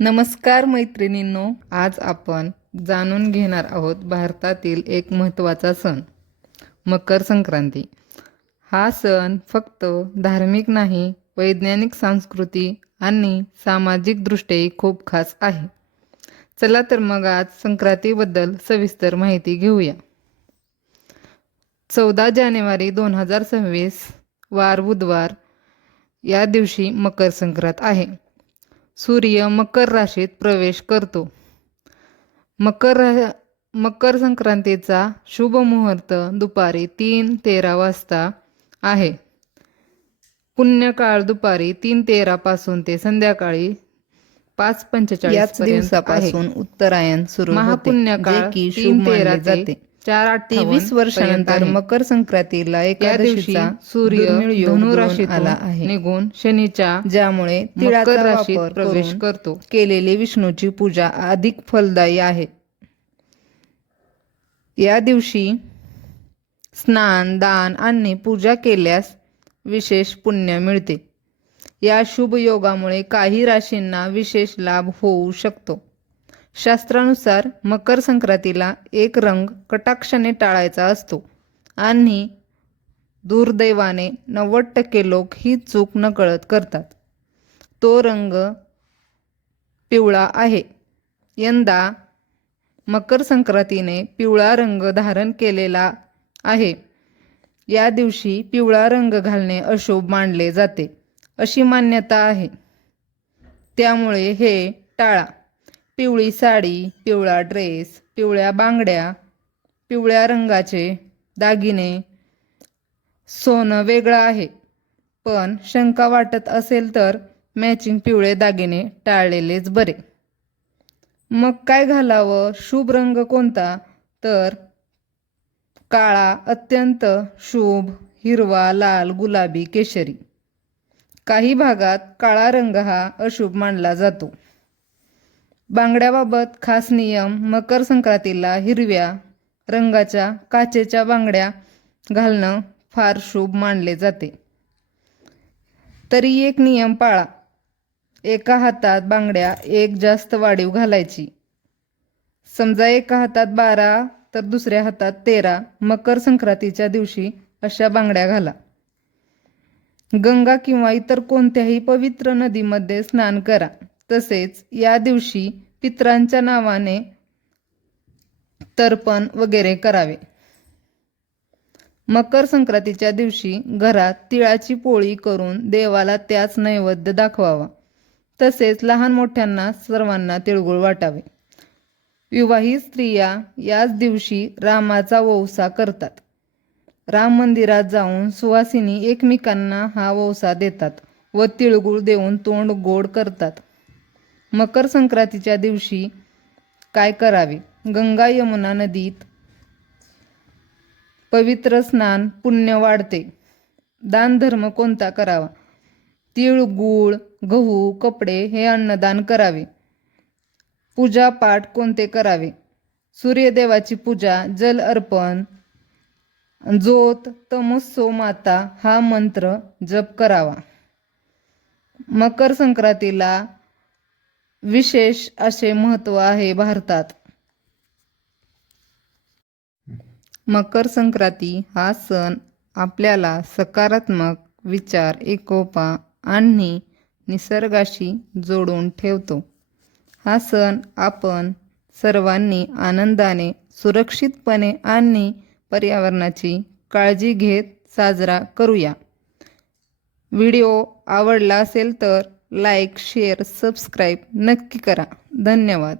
नमस्कार मैत्रिणींनो, आज आपण जाणून घेणार आहोत भारतातील एक महत्त्वाचा सण मकर संक्रांती। हा सण फक्त धार्मिक नाही, वैज्ञानिक, सांस्कृतिक आणि सामाजिक दृष्ट्याही खूप खास आहे। चला तर मग आज संक्रांतीबद्दल सविस्तर माहिती घेऊया। 14 जानेवारी 2026 वार बुधवार या दिवशी मकर संक्रांत आहे। सूर्य मकर राशीत प्रवेश करतो। मकर संक्रांतीचा शुभ मुहूर्त दुपारी 3:13 वाजता आहे। पुण्यकाळ दुपारी 3:13 पासून ते संध्याकाळी 5:45 याच दिवसापासून उत्तरायण सुरू होते, महापुण्यकाळ जे की शुभ मानले जाते। 4:28 वर्षानंतर मकर संक्रांतीला एकादशीचा सूर्य धनु राशीतून आला आहे, निघून शनीच्या ज्यामुळे मकर तिळाचा राशीत वापर प्रवेश करून करतो। केलेली विष्णूची पूजा अधिक फलदायी आहे। या दिवशी स्नान, दान आणि पूजा केल्यास विशेष पुण्य मिळते। या शुभ योगामुळे काही राशींना विशेष लाभ होऊ शकतो। शास्त्रानुसार मकर संक्रांतीला एक रंग कटाक्षाने टाळायचा असतो आणि दुर्दैवाने 90% लोक ही चूक नकळत करतात। तो रंग पिवळा आहे। यंदा मकर संक्रांतीने पिवळा रंग धारण केलेला आहे। या दिवशी पिवळा रंग घालणे अशुभ मानले जाते अशी मान्यता आहे, त्यामुळे हे टाळा। पिवळी साडी, पिवळा ड्रेस, पिवळ्या बांगड्या, पिवळ्या रंगाचे दागिने, सोनं वेगळं आहे, पण शंका वाटत असेल तर मॅचिंग पिवळे दागिने टाळलेलेच बरे। मग काय घालावं? शुभ रंग कोणता? तर काळा अत्यंत शुभ, हिरवा, लाल, गुलाबी, केशरी। काही भागात काळा रंग हा अशुभ मानला जातो। बांगड्याबाबत खास नियम: मकर संक्रांतीला हिरव्या रंगाच्या काचेच्या बांगड्या घालणं फार शुभ मानले जाते। तरी एक नियम पाळा: एका हातात बांगड्या एक जास्त वाढीव घालायची। समजा एका हातात 12 तर दुसऱ्या हातात 13 मकर संक्रांतीच्या दिवशी अशा बांगड्या घाला। गंगा किंवा इतर कोणत्याही पवित्र नदीमध्ये स्नान करा। तसेच या दिवशी पितरांच्या नावाने तर्पण वगैरे करावे। मकर संक्रांतीच्या दिवशी घरात तिळाची पोळी करून देवाला त्याच नैवेद्य दाखवावा। तसेच लहान मोठ्यांना सर्वांना तिळगुळ वाटावे। विवाहित स्त्रिया याच दिवशी रामाचा वौसा करतात। राम मंदिरात जाऊन सुवासिनी एकमेकांना हा वौसा देतात व तिळगुळ देऊन तोंड गोड करतात। मकर संक्रांतीच्या दिवशी काय करावे? गंगा यमुना नदीत पवित्र स्नान, पुण्य वाढते। दान धर्म कोणता करावा? तीळ, गूळ, गहू, कपडे हे अन्नदान करावे। पूजा पाठ कोणते करावे? सूर्यदेवाची पूजा, जल अर्पण, ज्योत तमस्सो माता हा मंत्र जप करावा। मकर संक्रांतीला विशेष असे महत्त्व आहे भारतात। मकर संक्रांती हा सण आपल्याला सकारात्मक विचार, एकोपा आणि निसर्गाशी जोडून ठेवतो। हा सण आपण सर्वांनी आनंदाने, सुरक्षितपणे आणि पर्यावरणाची काळजी घेत साजरा करूया। व्हिडिओ आवडला असेल तर लाईक, शेअर, सबस्क्राईब नक्की करा। धन्यवाद।